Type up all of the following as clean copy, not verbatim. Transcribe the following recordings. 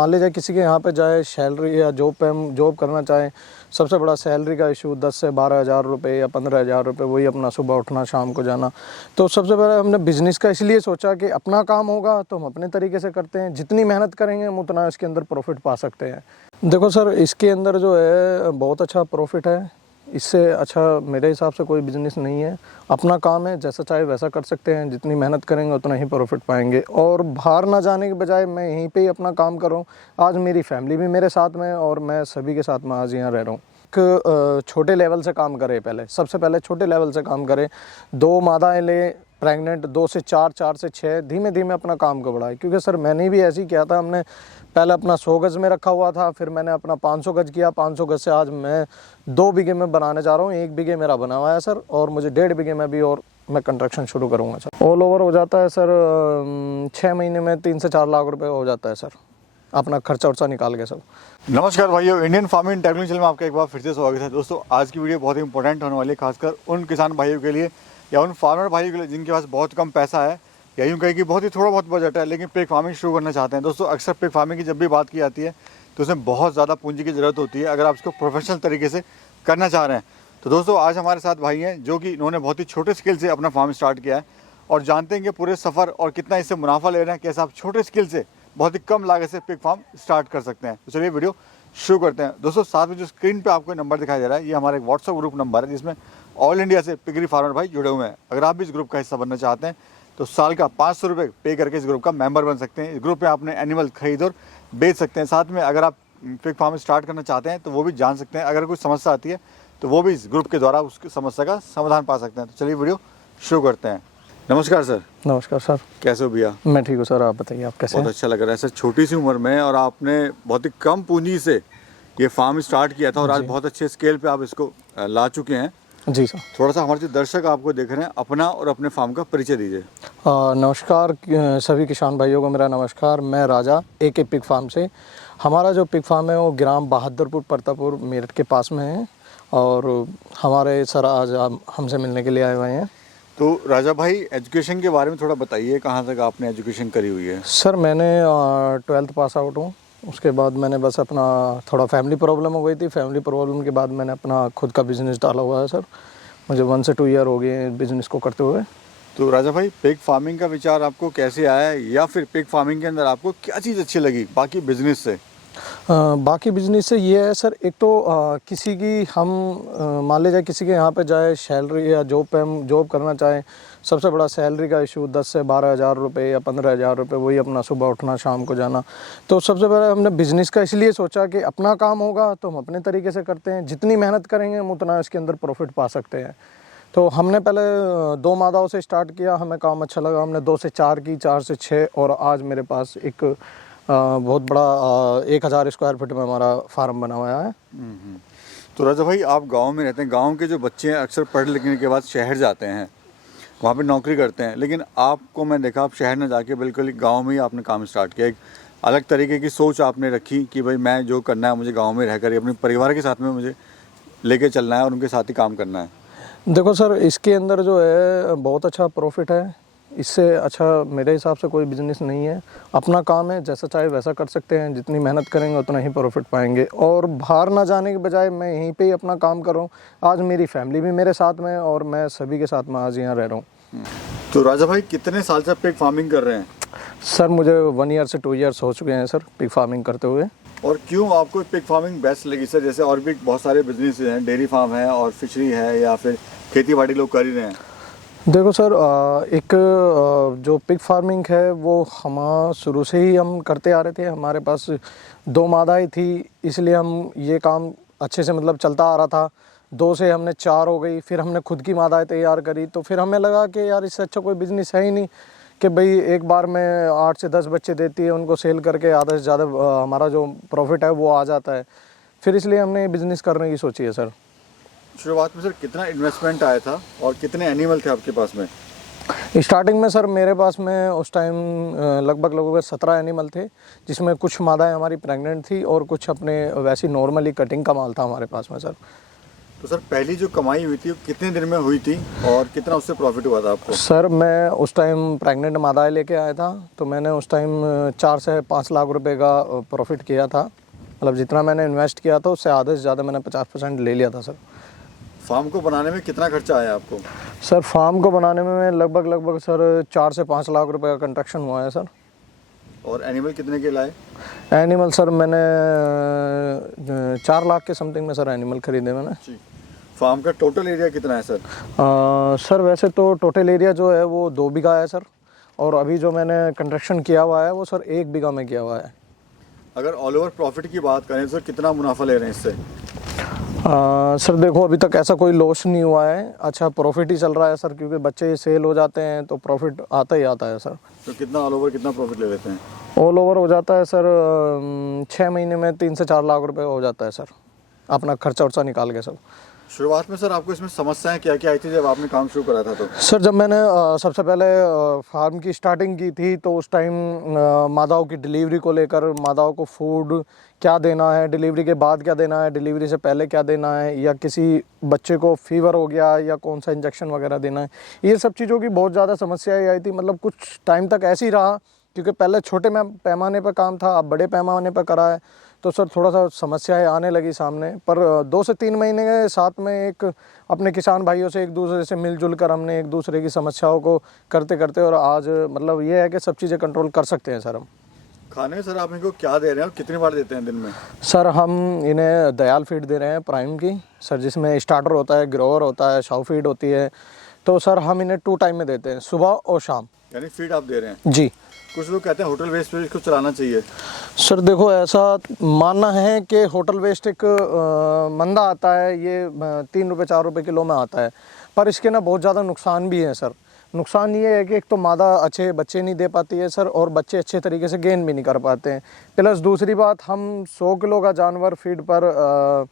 मान लीजिए किसी के यहाँ पे जाए सैलरी या जॉब पे हम जॉब करना चाहें, सबसे बड़ा सैलरी का इशू 10 से 12 हज़ार रुपये या 15 हज़ार रुपये, वही अपना सुबह उठना शाम को जाना। तो सबसे पहले हमने बिज़नेस का इसलिए सोचा कि अपना काम होगा तो हम अपने तरीके से करते हैं, जितनी मेहनत करेंगे हम उतना इसके अंदर प्रॉफिट पा सकते हैं। देखो सर, इसके अंदर जो है बहुत अच्छा प्रॉफिट है, इससे अच्छा मेरे हिसाब से कोई बिज़नेस नहीं है। अपना काम है, जैसा चाहे वैसा कर सकते हैं, जितनी मेहनत करेंगे उतना ही प्रॉफिट पाएंगे। और बाहर ना जाने के बजाय मैं यहीं पे ही अपना काम कर रहा हूँ। आज मेरी फैमिली भी मेरे साथ में है और मैं सभी के साथ में आज यहाँ रह रहा हूँ। एक छोटे लेवल से काम करें, पहले सबसे पहले छोटे लेवल से काम करें, 2 मादाएँ लें प्रेग्नेंट, 2 से 4, 4 से 6, धीमे धीमे अपना काम को बढ़ाएं। क्योंकि सर मैंने भी ऐसे ही किया था, हमने पहले अपना 100 गज़ में रखा हुआ था, फिर मैंने अपना 500 गज़ किया, 500 गज़ से आज मैं 2 बीघे में बनाने जा रहा हूँ। 1 बीघे मेरा बना हुआ है सर, और मुझे 1.5 बीघे में भी और मैं कंस्ट्रक्शन शुरू करूँगा सर। ऑल ओवर हो जाता है सर 6 महीने में 3 से 4 लाख रुपये हो जाता है सर, अपना खर्चा वर्चा निकाल के सब। नमस्कार भाइयों, इंडियन फार्मिंग टेक्नोलॉजी चैनल में आपका एक बार फिर से स्वागत है। दोस्तों, आज की वीडियो बहुत ही इंपॉर्टेंट होने वाली है, खासकर उन किसान भाइयों के लिए या उन फार्मर भाइयों के लिए जिनके पास बहुत कम पैसा है या यूँ कहें कि बहुत ही थोड़ा बहुत बजट है, लेकिन पिग फार्मिंग शुरू करना चाहते हैं। दोस्तों, अक्सर पिग फार्मिंग की जब भी बात की जाती है तो उसमें बहुत ज़्यादा पूंजी की ज़रूरत होती है अगर आप इसको प्रोफेशनल तरीके से करना चाह रहे हैं। तो दोस्तों, आज हमारे साथ भाई हैं जो कि इन्होंने बहुत ही छोटे स्किल से अपना फार्म स्टार्ट किया है और जानते हैं कि पूरे सफ़र और कितना इससे मुनाफा ले रहे हैं, कैसे आप छोटे स्किल से बहुत ही कम लागत से पिग फार्म स्टार्ट कर सकते हैं। तो चलिए वीडियो शुरू करते हैं। दोस्तों, साथ में जो स्क्रीन पे आपको नंबर दिखाई दे रहा है, ये हमारा एक व्हाट्सएप ग्रुप नंबर है जिसमें ऑल इंडिया से पिगरी फार्मर भाई जुड़े हुए हैं। अगर आप भी इस ग्रुप का हिस्सा बनना चाहते हैं तो साल का 500 रुपये पे करके इस ग्रुप का मेंबर बन सकते हैं। इस ग्रुप में आपने एनिमल खरीद और बेच सकते हैं। साथ में अगर आप पिग फार्म स्टार्ट करना चाहते हैं तो वो भी जान सकते हैं। अगर कोई समस्या आती है तो वो भी इस ग्रुप के द्वारा उसकी समस्या का समाधान पा सकते हैं। तो चलिए वीडियो शुरू करते हैं। नमस्कार सर। नमस्कार सर। कैसे हो भैया? मैं ठीक हूँ सर, आप बताइए आप कैसे हैं? बहुत अच्छा लग रहा है सर, छोटी सी उम्र में और आपने बहुत ही कम पूंजी से ये फार्म स्टार्ट किया था और आज बहुत अच्छे स्केल पे आप इसको ला चुके हैं। जी सर। थोड़ा सा हमारे जो दर्शक आपको देख रहे हैं, अपना और अपने फार्म का परिचय दीजिए। नमस्कार सभी किसान भाइयों को मेरा नमस्कार। मैं राजा AK पिग फार्म से। हमारा जो पिग फार्म है वो ग्राम बहादुरपुर परतापुर मेरठ के पास में है और हमारे सर आज हमसे मिलने के लिए आए हुए हैं। तो राजा भाई, एजुकेशन के बारे में थोड़ा बताइए, कहाँ तक आपने एजुकेशन करी हुई है? सर मैंने 12th पास आउट हूँ। उसके बाद मैंने बस अपना थोड़ा फैमिली प्रॉब्लम हो गई थी, फैमिली प्रॉब्लम के बाद मैंने अपना खुद का बिज़नेस डाला हुआ है सर। मुझे 1 से 2 ईयर हो गए बिज़नेस को करते हुए। तो राजा भाई, पिग फार्मिंग का विचार आपको कैसे आया, या फिर पिग फार्मिंग के अंदर आपको क्या चीज़ अच्छी लगी बाकी बिजनेस से? बाकी बिजनेस से ये है सर, एक तो किसी की हम मान लीजिए किसी के यहाँ पे जाए सैलरी या जॉब पे हम जॉब करना चाहें, सबसे बड़ा सैलरी का इशू 10 से 12 हज़ार रुपये या 15 हज़ार रुपये, वही अपना सुबह उठना शाम को जाना। तो सबसे पहले हमने बिज़नेस का इसलिए सोचा कि अपना काम होगा तो हम अपने तरीके से करते हैं, जितनी मेहनत करेंगे हम उतना इसके अंदर प्रॉफिट पा सकते हैं। तो हमने पहले 2 मादाओं से स्टार्ट किया, हमें काम अच्छा लगा, हमने 2 से 4 की, 4 से 6 और आज मेरे पास एक बहुत बड़ा 1000 स्क्वायर फीट में हमारा फार्म बना हुआ है। तो राजा भाई, आप गांव में रहते हैं, गांव के जो बच्चे हैं अक्सर पढ़ लिखने के बाद शहर जाते हैं, वहाँ पे नौकरी करते हैं, लेकिन आपको मैं देखा आप शहर में जाके बिल्कुल ही गांव में ही आपने काम स्टार्ट किया। एक अलग तरीके की सोच आपने रखी कि भाई मैं जो करना है मुझे गाँव में रहकर अपने परिवार के साथ में मुझे लेके चलना है और उनके साथ ही काम करना है। देखो सर, इसके अंदर जो है बहुत अच्छा प्रॉफिट है, इससे अच्छा मेरे हिसाब से कोई बिज़नेस नहीं है। अपना काम है, जैसा चाहे वैसा कर सकते हैं, जितनी मेहनत करेंगे उतना ही प्रॉफिट पाएंगे। और बाहर ना जाने के बजाय मैं यहीं पे ही अपना काम कर रहा हूँ। आज मेरी फैमिली भी मेरे साथ में है और मैं सभी के साथ में आज यहाँ रह रहा हूँ। तो राजा भाई, कितने साल से पिग फार्मिंग कर रहे हैं? सर मुझे 1 ईयर से 2 ईयर्स हो चुके हैं सर पिग फार्मिंग करते हुए। और क्यों आपको पिग फार्मिंग बेस्ट लगी सर? जैसे और भी बहुत सारे बिजनेस हैं, डेयरी फार्म है और फिशरी है या फिर खेती बाड़ी लोग कर ही रहे हैं। देखो सर, एक जो पिग फार्मिंग है वो हम शुरू से ही हम करते आ रहे थे। हमारे पास 2 मादाएँ थी, इसलिए हम ये काम अच्छे से मतलब चलता आ रहा था। 2 से हमने 4 हो गई, फिर हमने खुद की मादाएँ तैयार करी। तो फिर हमें लगा कि यार इससे अच्छा कोई बिज़नेस है ही नहीं कि भाई एक बार में 8 से 10 बच्चे देती है, उनको सेल करके आधा से ज़्यादा हमारा जो प्रॉफिट है वो आ जाता है। फिर इसलिए हमने बिज़नेस करने की सोची है सर। शुरुआत में सर कितना इन्वेस्टमेंट आया था और कितने एनिमल थे आपके पास में? स्टार्टिंग में सर मेरे पास में उस टाइम लगभग 17 एनिमल थे, जिसमें कुछ मादाएँ हमारी प्रेग्नेंट थी और कुछ अपने वैसी नॉर्मली कटिंग का माल था हमारे पास में सर। तो सर पहली जो कमाई हुई थी वो कितने दिन में हुई थी और कितना उससे प्रॉफिट हुआ था आपको? सर मैं उस टाइम प्रेग्नेंट मादाएँ लेके आया था, तो मैंने उस टाइम 4 से 5 लाख रुपए का प्रॉफिट किया था। मतलब जितना मैंने इन्वेस्ट किया था उससे आधे से ज़्यादा मैंने 50% ले लिया था सर। फार्म को बनाने में कितना खर्चा आया आपको? सर फार्म को बनाने में लगभग सर 4 से 5 लाख रुपए का कंस्ट्रक्शन हुआ है सर। और एनिमल कितने के लाए? एनिमल सर मैंने 4 लाख के समथिंग में सर एनिमल खरीदे मैंने। जी। फार्म का टोटल एरिया कितना है सर? सर वैसे तो टोटल एरिया जो है वो 2 बीघा है सर, और अभी जो मैंने कंस्ट्रक्शन किया हुआ है वो सर 1 बीघा में किया हुआ है। अगर ऑल ओवर प्रॉफिट की बात करें तो सर कितना मुनाफा ले रहे हैं इससे? सर देखो अभी तक ऐसा कोई लॉस नहीं हुआ है, अच्छा प्रॉफिट ही चल रहा है सर, क्योंकि बच्चे सेल हो जाते हैं तो प्रॉफिट आता ही आता है सर। तो कितना ऑल ओवर कितना प्रॉफिट ले लेते हैं? ऑल ओवर हो जाता है सर 6 महीने में 3 से 4 लाख रुपए हो जाता है सर, अपना खर्चा वर्चा निकाल के सब। शुरुआत में सर आपको इसमें समस्याएं क्या क्या आई थी जब आपने काम शुरू करा था? तो सर जब मैंने सबसे पहले फार्म की स्टार्टिंग की थी तो उस टाइम मादाओं की डिलीवरी को लेकर, मादाओं को फूड क्या देना है, डिलीवरी के बाद क्या देना है, डिलीवरी से पहले क्या देना है, या किसी बच्चे को फीवर हो गया या कौन सा इंजेक्शन वगैरह देना है, ये सब चीज़ों की बहुत ज़्यादा समस्याएं आई थी। मतलब कुछ टाइम तक ऐसे ही रहा, क्योंकि पहले छोटे पैमाने पर काम था, अब बड़े पैमाने पर करा है, तो सर थोड़ा सा समस्याएं आने लगी सामने। पर 2 से 3 महीने के साथ में एक अपने किसान भाइयों से एक दूसरे से मिलजुल कर हमने एक दूसरे की समस्याओं को करते करते, और आज मतलब ये है कि सब चीज़ें कंट्रोल कर सकते हैं सर हम। खाने में सर आप इनको क्या दे रहे हैं और कितनी बार देते हैं दिन में? सर हम इन्हें दयाल फीड दे रहे हैं प्राइम की सर, जिसमें स्टार्टर होता है, ग्रोवर होता है, शाव फीड होती है। तो सर हम इन्हें 2 टाइम में देते हैं, सुबह और शाम। यानी फीड आप दे रहे हैं? जी। कुछ लोग कहते हैं होटल वेस्ट पे इसको चलाना चाहिए। सर देखो ऐसा मानना है कि होटल वेस्ट एक मंदा आता है, ये 3 रुपये 4 रुपये किलो में आता है, पर इसके ना बहुत ज़्यादा नुकसान भी हैं सर। नुकसान ये है कि एक तो मादा अच्छे बच्चे नहीं दे पाती है सर, और बच्चे अच्छे तरीके से गेन भी नहीं कर पाते हैं। प्लस दूसरी बात, हम 100 किलो का जानवर फीड पर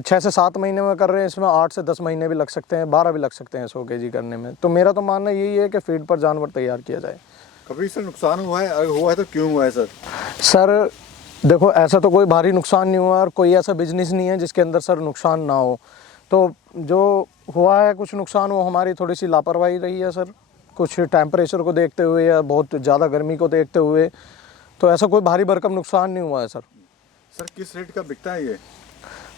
6 से 7 महीने में कर रहे हैं, इसमें 8 से 10 महीने भी लग सकते हैं, 12 भी लग सकते हैं 100 kg करने में। तो मेरा तो मानना यही है कि फीड पर जानवर तैयार किया जाए। कभी सर नुकसान हुआ है? अगर हुआ है तो क्यों हुआ है सर? सर देखो ऐसा तो कोई भारी नुकसान नहीं हुआ, और कोई ऐसा बिजनेस नहीं है जिसके अंदर सर नुकसान ना हो। तो जो हुआ है कुछ नुकसान, वो हमारी थोड़ी सी लापरवाही रही है सर, कुछ टेम्परेचर को देखते हुए या बहुत ज़्यादा गर्मी को देखते हुए। तो ऐसा कोई भारी भरकम नुकसान नहीं हुआ है सर। सर किस रेट का बिकता है ये?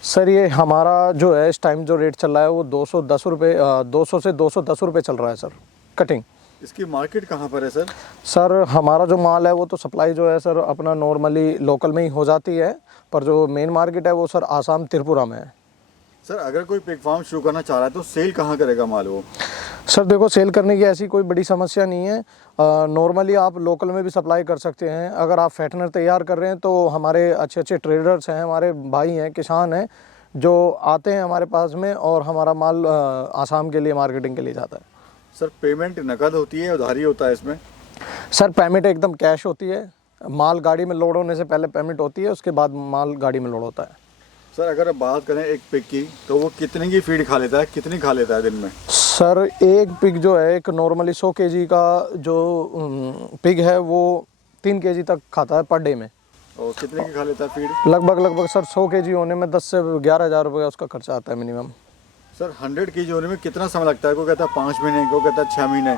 सर ये हमारा जो है इस टाइम जो रेट चल रहा है वो 210 रुपये 200 से 210 रुपये चल रहा है सर कटिंग। इसकी मार्केट कहाँ पर है सर? सर हमारा जो माल है वो तो सप्लाई जो है सर अपना नॉर्मली लोकल में ही हो जाती है, पर जो मेन मार्केट है वो सर आसाम त्रिपुरा में है। सर अगर कोई पिग फार्म शुरू करना चाह रहा है तो सेल कहाँ करेगा माल वो? सर देखो सेल करने की ऐसी कोई बड़ी समस्या नहीं है, नॉर्मली आप लोकल में भी सप्लाई कर सकते हैं। अगर आप फैटनर तैयार कर रहे हैं तो हमारे अच्छे अच्छे ट्रेडर्स हैं, हमारे भाई हैं, किसान हैं, जो आते हैं हमारे पास में और हमारा माल आसाम के लिए मार्केटिंग के लिए जाता है। सर पेमेंट नकद होती है, उधारी होता है इसमें? सर पेमेंट एकदम कैश होती है, माल गाड़ी में लोड होने से पहले पेमेंट होती है, उसके बाद माल गाड़ी में लोड होता है। सर अगर अब बात करें एक पिग की, तो वो कितने की फीड खा लेता है, कितनी खा लेता है दिन में? सर एक पिग जो है एक नॉर्मली 100 kg का जो पिग है वो 3 kg तक खाता है पर डे में। और कितने की खा लेता है फीड? लगभग सर 100 kg होने में 10 से 11 हज़ार रुपये उसका खर्चा आता है मिनिमम। सर 100 kg होने में कितना समय लगता है? कोई कहता है 5 महीने, कोई कहता है 6 महीने।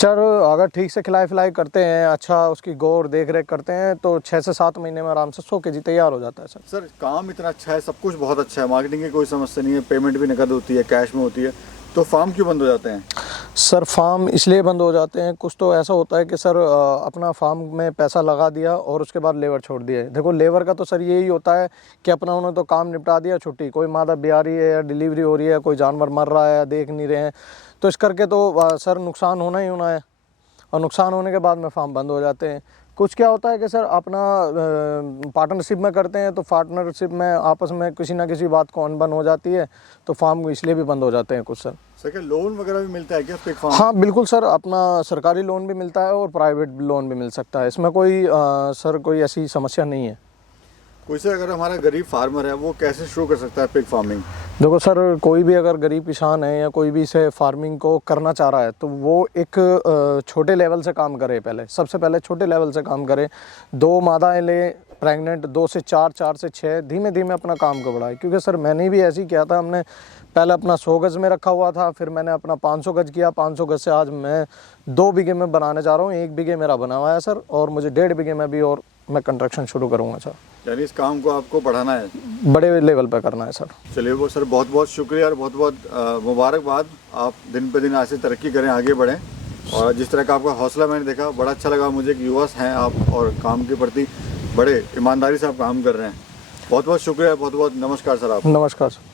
सर अगर ठीक से खिलाई फिलाई करते हैं, अच्छा उसकी गौर देख रेख करते हैं, तो 6 से 7 महीने में आराम से 100 kg तैयार हो जाता है सर। सर काम इतना अच्छा है, सब कुछ बहुत अच्छा है, मार्केटिंग की कोई समस्या नहीं है, पेमेंट भी नकद होती है, कैश में होती है, तो फार्म क्यों बंद हो जाते हैं? सर फार्म इसलिए बंद हो जाते हैं, कुछ तो ऐसा होता है कि सर अपना फार्म में पैसा लगा दिया और उसके बाद लेबर छोड़ दिए। देखो लेबर का तो सर यही होता है कि अपना उन्होंने तो काम निपटा दिया, छुट्टी, कोई मादा ब्याह रही है या डिलीवरी हो रही है, कोई जानवर मर रहा है या देख नहीं रहे हैं, तो इस करके तो सर नुकसान होना ही होना है, और नुकसान होने के बाद में फार्म बंद हो जाते हैं। कुछ क्या होता है कि सर अपना पार्टनरशिप में करते हैं, तो पार्टनरशिप में आपस में किसी ना किसी बात को अनबन हो जाती है, तो फार्म इसलिए भी बंद हो जाते हैं कुछ सर। सर क्या लोन वगैरह भी मिलता है क्या पिग फार्म? हाँ बिल्कुल सर, अपना सरकारी लोन भी मिलता है और प्राइवेट लोन भी मिल सकता है, इसमें कोई सर कोई ऐसी समस्या नहीं है। कोई से अगर हमारा गरीब फार्मर है वो कैसे शुरू कर सकता है पिग फार्मिंग? देखो सर कोई भी अगर गरीब किसान है या कोई भी इसे फार्मिंग को करना चाह रहा है, तो वो एक छोटे लेवल से काम करे, पहले सबसे पहले छोटे लेवल से काम करे, 2 मादाएं ले, प्रेग्नेंट 2 से 4, 4 से 6, धीमे धीमे अपना काम को बढ़ाए। क्योंकि सर मैंने भी ऐसे ही किया था, हमने पहले अपना 100 गज में रखा हुआ था, फिर मैंने अपना 500 गज किया। 500 गज से आज मैं 2 बीघे में बनाने जा रहा हूँ, 1 बीघे मेरा बना हुआ है सर, और मुझे 1.5 बीघे में भी और मैं कंस्ट्रक्शन शुरू करूँगा सर। यानी इस काम को आपको बढ़ाना है, बड़े लेवल पे करना है सर। चलिए वो सर बहुत बहुत शुक्रिया और बहुत बहुत मुबारकबाद। आप दिन पे दिन ऐसे तरक्की करें, आगे बढ़ें, और जिस तरह का आपका हौसला मैंने देखा बड़ा अच्छा लगा मुझे कि युवा हैं आप और काम के प्रति बड़े ईमानदारी से आप काम कर रहे हैं। बहुत बहुत शुक्रिया, बहुत बहुत नमस्कार सर। आप नमस्कार सर।